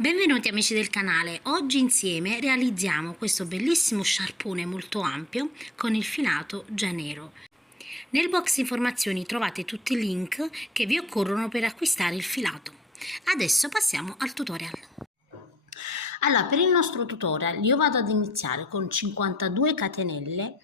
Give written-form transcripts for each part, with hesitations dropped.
Benvenuti amici del canale, oggi insieme realizziamo questo bellissimo sciarpone molto ampio con il filato già nero. Nel box informazioni trovate tutti i link che vi occorrono per acquistare il filato. Adesso passiamo al tutorial. Allora, per il nostro tutorial io vado ad iniziare con 52 catenelle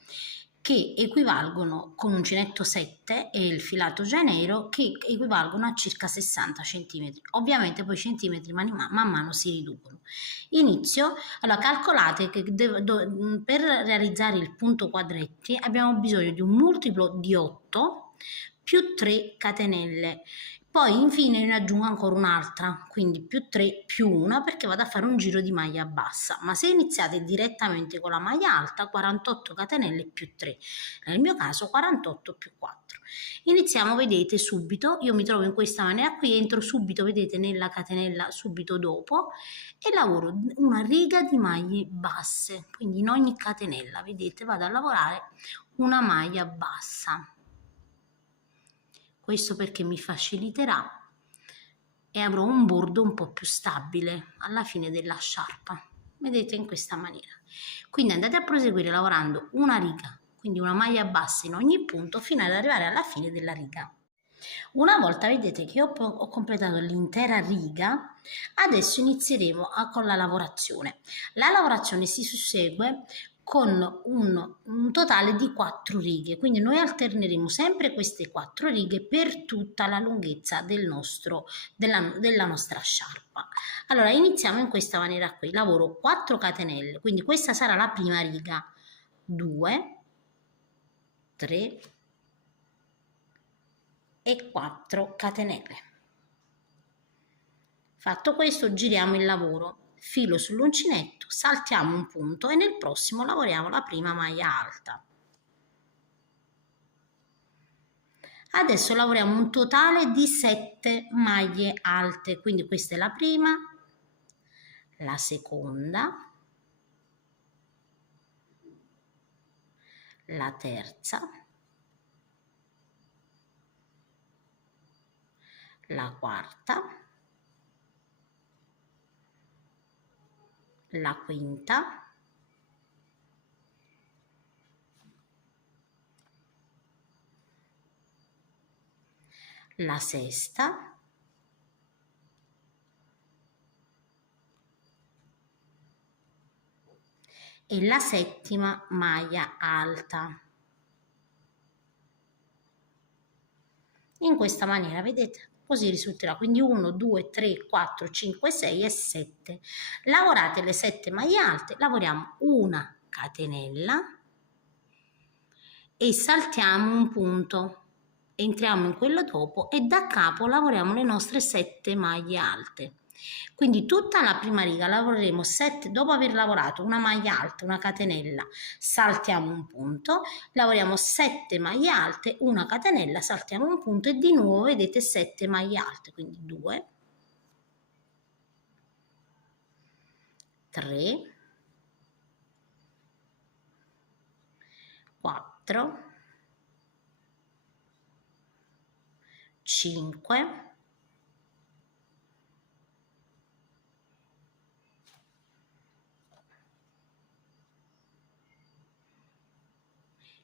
che equivalgono con uncinetto 7 e il filato già nero che equivalgono a circa 60 cm. Ovviamente poi i centimetri man mano si riducono. Inizio, allora calcolate che per realizzare il punto quadretti abbiamo bisogno di un multiplo di 8 più 3 catenelle. Poi infine ne aggiungo ancora un'altra, quindi più 3 più 1 perché vado a fare un giro di maglia bassa. Ma se iniziate direttamente con la maglia alta, 48 catenelle più 3, nel mio caso 48 più 4. Iniziamo, vedete, subito, io mi trovo in questa maniera qui, entro subito, vedete, nella catenella subito dopo e lavoro una riga di maglie basse, quindi in ogni catenella, vedete, vado a lavorare una maglia bassa. Questo perché mi faciliterà e avrò un bordo un po' più stabile alla fine della sciarpa, vedete, in questa maniera. Quindi andate a proseguire lavorando una riga, quindi una maglia bassa in ogni punto fino ad arrivare alla fine della riga. Una volta vedete che ho completato l'intera riga, adesso inizieremo con la lavorazione. La lavorazione si sussegue con un totale di 4 righe, quindi noi alterneremo sempre queste 4 righe per tutta la lunghezza della nostra sciarpa. Allora iniziamo in questa maniera qui, lavoro 4 catenelle, quindi questa sarà la prima riga, 2, 3 e 4 catenelle. Fatto questo giriamo il lavoro, filo sull'uncinetto, saltiamo un punto e nel prossimo lavoriamo la prima maglia alta. Adesso lavoriamo un totale di 7 maglie alte, quindi questa è la prima, la seconda, la terza, la quarta, la quinta, la sesta, e la settima maglia alta. In questa maniera, vedete, così risulterà, quindi 1, 2, 3, 4, 5, 6 e 7. Lavorate le 7 maglie alte, lavoriamo una catenella e saltiamo un punto, entriamo in quello dopo e da capo lavoriamo le nostre 7 maglie alte. Quindi tutta la prima riga lavoreremo 7, dopo aver lavorato una maglia alta, una catenella, saltiamo un punto, lavoriamo 7 maglie alte, una catenella, saltiamo un punto e di nuovo vedete 7 maglie alte, quindi 2, 3, 4, 5,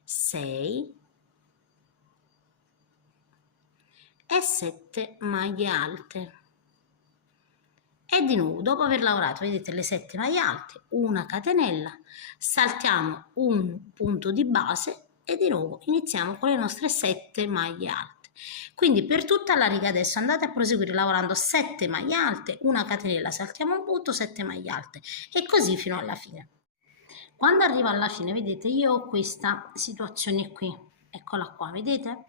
6 e 7 maglie alte. E di nuovo, dopo aver lavorato, vedete, le 7 maglie alte, una catenella, saltiamo un punto di base e di nuovo iniziamo con le nostre 7 maglie alte. Quindi per tutta la riga adesso andate a proseguire lavorando 7 maglie alte, una catenella, saltiamo un punto, 7 maglie alte e così fino alla fine. Quando arrivo alla fine, vedete, io ho questa situazione qui, eccola qua, vedete?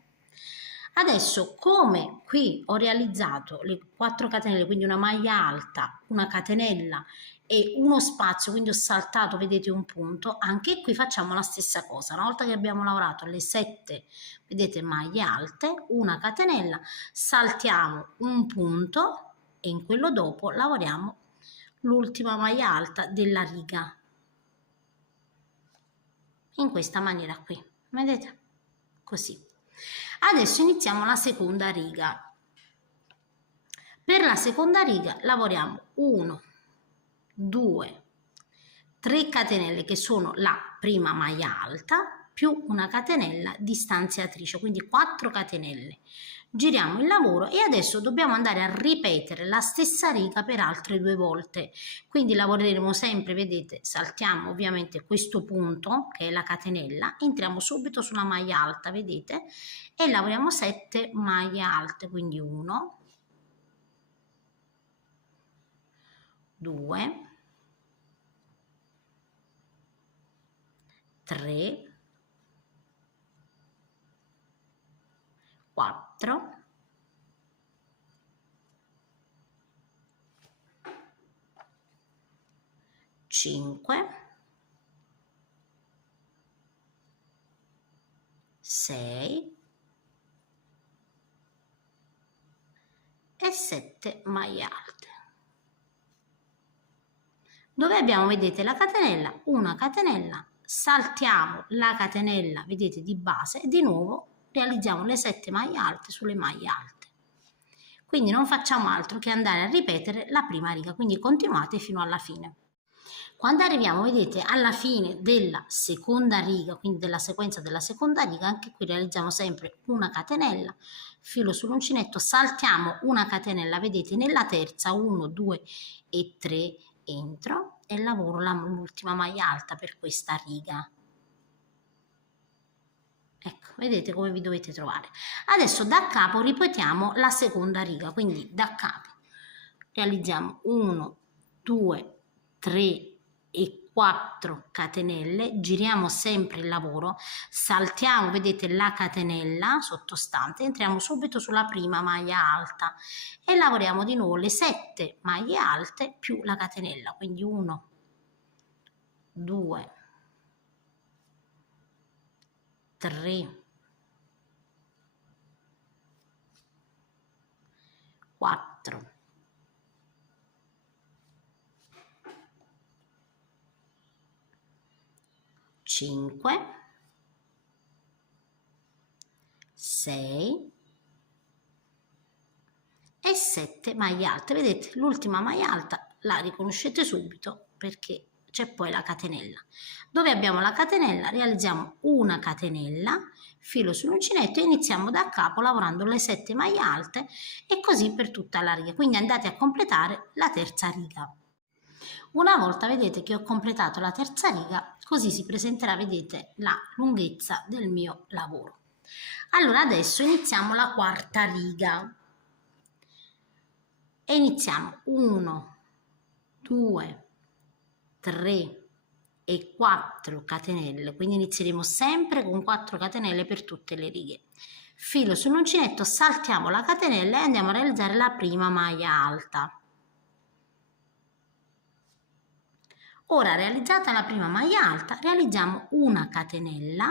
Adesso, come qui ho realizzato le 4 catenelle, quindi una maglia alta, una catenella e uno spazio, quindi ho saltato, vedete, un punto, anche qui facciamo la stessa cosa. Una volta che abbiamo lavorato le 7, vedete, maglie alte, una catenella, saltiamo un punto e in quello dopo lavoriamo l'ultima maglia alta della riga. In questa maniera qui, vedete? Così. Adesso iniziamo la seconda riga. Per la seconda riga lavoriamo 1, 2, 3 catenelle che sono la prima maglia alta più una catenella di stanziatrice, quindi 4 catenelle. Giriamo il lavoro e adesso dobbiamo andare a ripetere la stessa riga per altre 2 volte. Quindi lavoreremo sempre, vedete, saltiamo ovviamente questo punto che è la catenella, entriamo subito sulla maglia alta, vedete, e lavoriamo 7 maglie alte, quindi 1, 2, 3, 4, 5, 6 e 7 maglie alte. Dove abbiamo, vedete, la catenella, una catenella, saltiamo la catenella, vedete, di base e di nuovo realizziamo le 7 maglie alte sulle maglie alte. Quindi non facciamo altro che andare a ripetere la prima riga, quindi continuate fino alla fine. Quando arriviamo, vedete, alla fine della seconda riga, quindi della sequenza della seconda riga, anche qui realizziamo sempre una catenella, filo sull'uncinetto, saltiamo una catenella, vedete, nella terza, 1, 2 e 3, entro e lavoro l'ultima maglia alta per questa riga. Ecco, vedete come vi dovete trovare. Adesso da capo ripetiamo la seconda riga, quindi da capo realizziamo 1, 2, 3 e 4 catenelle, giriamo sempre il lavoro, saltiamo, vedete, la catenella sottostante, entriamo subito sulla prima maglia alta e lavoriamo di nuovo le 7 maglie alte più la catenella, quindi 1, 2, 3, 4, 5, 6 e 7 maglie alte. Vedete, l'ultima maglia alta la riconoscete subito perché c'è poi la catenella. Dove abbiamo la catenella realizziamo una catenella, filo sull'uncinetto e iniziamo da capo lavorando le 7 maglie alte e così per tutta la riga. Quindi andate a completare la terza riga. Una volta vedete che ho completato la terza riga, così si presenterà, vedete, la lunghezza del mio lavoro. Allora adesso iniziamo la quarta riga e iniziamo 1, 2, 3 e 4 catenelle, quindi inizieremo sempre con 4 catenelle per tutte le righe. Filo sull'uncinetto, saltiamo la catenella e andiamo a realizzare la prima maglia alta. Ora, realizzata la prima maglia alta, realizziamo una catenella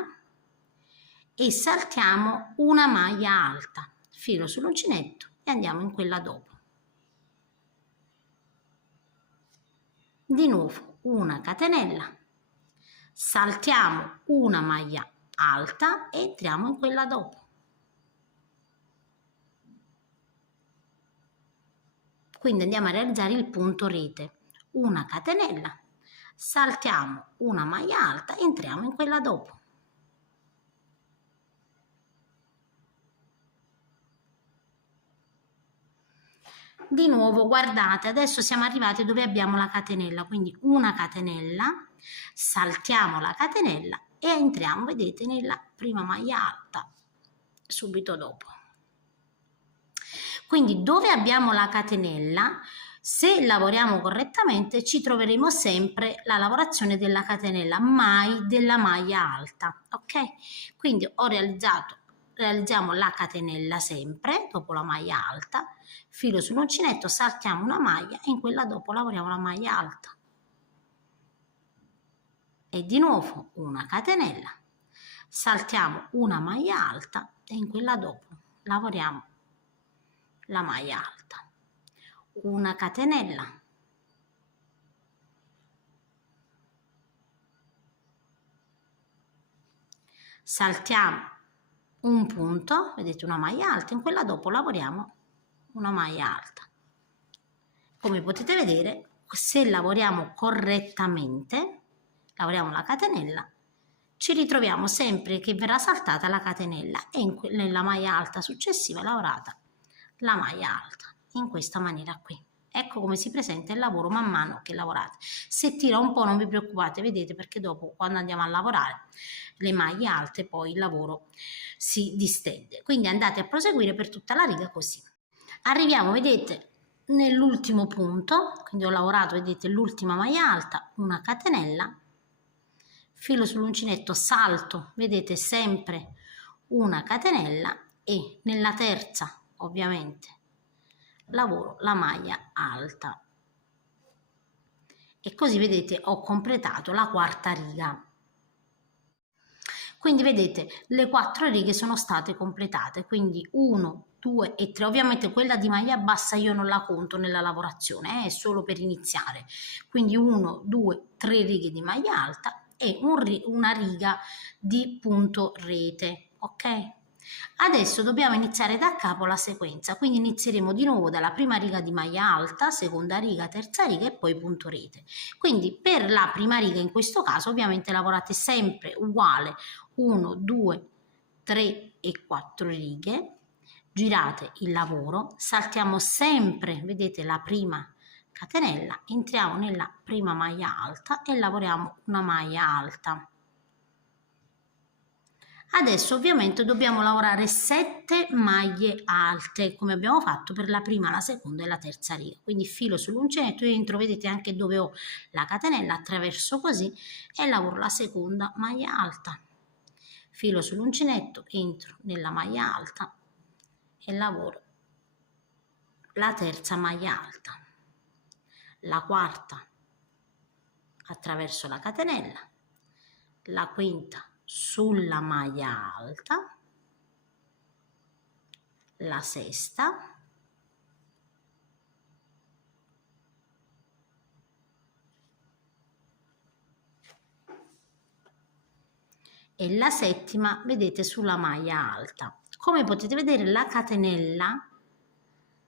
e saltiamo una maglia alta, filo sull'uncinetto e andiamo in quella dopo. Di nuovo una catenella, saltiamo una maglia alta e entriamo in quella dopo. Quindi andiamo a realizzare il punto rete, una catenella, saltiamo una maglia alta e entriamo in quella dopo. Di nuovo guardate, adesso siamo arrivati dove abbiamo la catenella, quindi una catenella, saltiamo la catenella e entriamo, vedete, nella prima maglia alta subito dopo. Quindi dove abbiamo la catenella, se lavoriamo correttamente ci troveremo sempre la lavorazione della catenella, mai della maglia alta, ok? Quindi realizziamo la catenella sempre dopo la maglia alta, filo sull'uncinetto, saltiamo una maglia e in quella dopo lavoriamo la maglia alta. E di nuovo una catenella, saltiamo una maglia alta e in quella dopo lavoriamo la maglia alta. Una catenella, saltiamo un punto, vedete, una maglia alta, in quella dopo lavoriamo una maglia alta. Come potete vedere se lavoriamo correttamente, lavoriamo la catenella, ci ritroviamo sempre che verrà saltata la catenella e nella maglia alta successiva lavorata la maglia alta in questa maniera qui. Ecco come si presenta il lavoro man mano che lavorate. Se tira un po' non vi preoccupate, vedete, perché dopo quando andiamo a lavorare le maglie alte poi il lavoro si distende. Quindi andate a proseguire per tutta la riga così. Arriviamo, vedete, nell'ultimo punto, quindi ho lavorato, vedete, l'ultima maglia alta, una catenella, filo sull'uncinetto, salto, vedete, sempre una catenella e nella terza ovviamente lavoro la maglia alta e così vedete ho completato la quarta riga. Quindi vedete le 4 righe sono state completate, quindi 1, 2 e 3. Ovviamente quella di maglia bassa io non la conto nella lavorazione, è solo per iniziare. Quindi 1, 2, 3 righe di maglia alta e una riga di punto rete, ok? Adesso dobbiamo iniziare da capo la sequenza, quindi inizieremo di nuovo dalla prima riga di maglia alta, seconda riga, terza riga e poi punto rete. Quindi per la prima riga in questo caso ovviamente lavorate sempre uguale 1, 2, 3 e 4 righe, girate il lavoro, saltiamo sempre, vedete, la prima catenella, entriamo nella prima maglia alta e lavoriamo una maglia alta. Adesso ovviamente dobbiamo lavorare 7 maglie alte come abbiamo fatto per la prima, la seconda e la terza riga. Quindi filo sull'uncinetto, io entro, vedete anche dove ho la catenella, attraverso così e lavoro la seconda maglia alta. Filo sull'uncinetto, entro nella maglia alta e lavoro la terza maglia alta. La quarta attraverso la catenella, la quinta sulla maglia alta, la sesta, e la settima, vedete, sulla maglia alta. Come potete vedere la catenella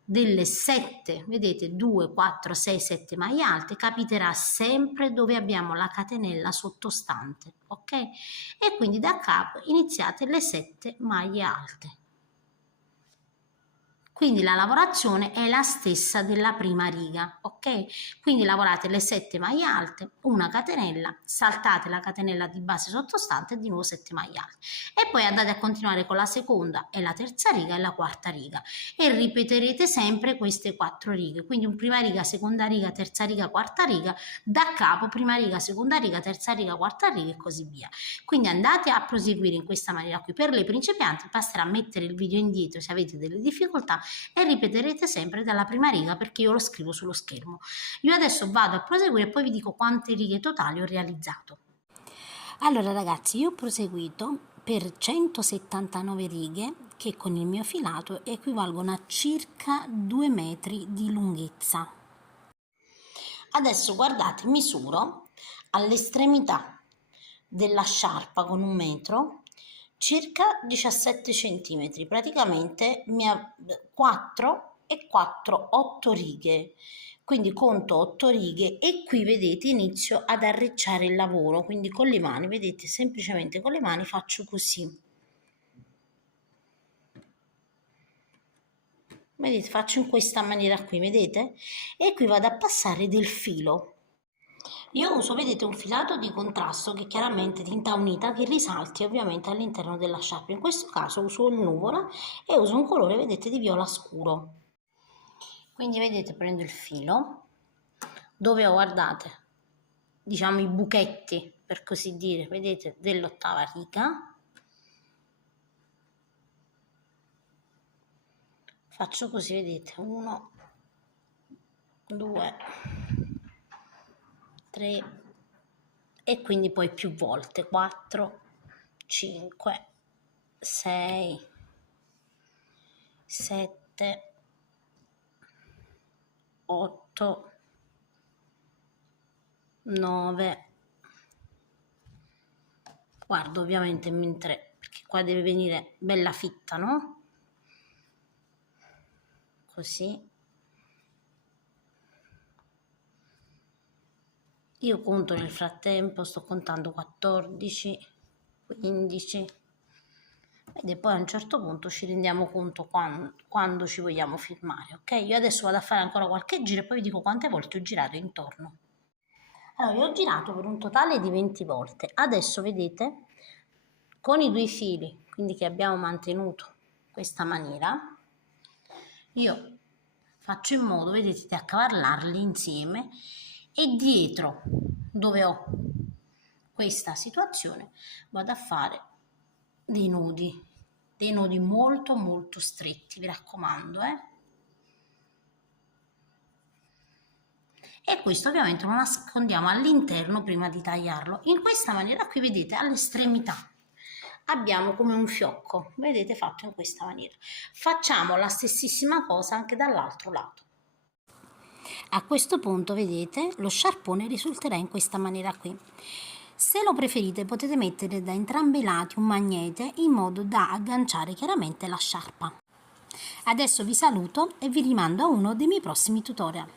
delle 7, vedete 2, 4, 6, 7 maglie alte capiterà sempre dove abbiamo la catenella sottostante, ok? E quindi da capo iniziate le 7 maglie alte. Quindi la lavorazione è la stessa della prima riga, ok? Quindi lavorate le 7 maglie alte, una catenella, saltate la catenella di base sottostante e di nuovo 7 maglie alte. E poi andate a continuare con la seconda e la terza riga e la quarta riga e ripeterete sempre queste 4 righe. Quindi un prima riga, seconda riga, terza riga, quarta riga, da capo, prima riga, seconda riga, terza riga, quarta riga e così via. Quindi andate a proseguire in questa maniera qui. Per le principianti basterà mettere il video indietro se avete delle difficoltà e ripeterete sempre dalla prima riga perché io lo scrivo sullo schermo. Io adesso vado a proseguire e poi vi dico quante righe totali ho realizzato. Allora ragazzi, io ho proseguito per 179 righe che con il mio filato equivalgono a circa 2 metri di lunghezza. Adesso guardate, misuro all'estremità della sciarpa con 1 metro circa 17 centimetri, praticamente 4 e 4, 8 righe, quindi conto 8 righe e qui vedete inizio ad arricciare il lavoro, quindi con le mani, vedete, semplicemente con le mani faccio così, vedete, faccio in questa maniera qui, vedete, e qui vado a passare del filo. Io uso, vedete, un filato di contrasto che è chiaramente tinta unita che risalti ovviamente all'interno della sciarpa. In questo caso uso il nuvola e uso un colore, vedete, di viola scuro. Quindi vedete, prendo il filo dove ho, guardate, diciamo i buchetti, per così dire, vedete, dell'8ª riga. Faccio così, vedete, 1, 2, 3 e quindi poi più volte 4, 5, 6, 7, 8, 9. Guardo ovviamente mentre, perché qua deve venire bella fitta, no? Così. Io conto nel frattempo, sto contando 14, 15, e poi a un certo punto ci rendiamo conto quando ci vogliamo filmare, ok? Io adesso vado a fare ancora qualche giro e poi vi dico quante volte ho girato intorno. Allora, io ho girato per un totale di 20 volte. Adesso vedete, con i due fili, quindi che abbiamo mantenuto questa maniera, io faccio in modo, vedete, di accavallarli insieme e dietro, dove ho questa situazione, vado a fare dei nodi molto molto stretti, vi raccomando, E questo ovviamente lo nascondiamo all'interno prima di tagliarlo. In questa maniera qui vedete all'estremità abbiamo come un fiocco, vedete, fatto in questa maniera. Facciamo la stessissima cosa anche dall'altro lato. A questo punto vedete lo sciarpone risulterà in questa maniera qui. Se lo preferite potete mettere da entrambi i lati un magnete in modo da agganciare chiaramente la sciarpa. Adesso vi saluto e vi rimando a uno dei miei prossimi tutorial.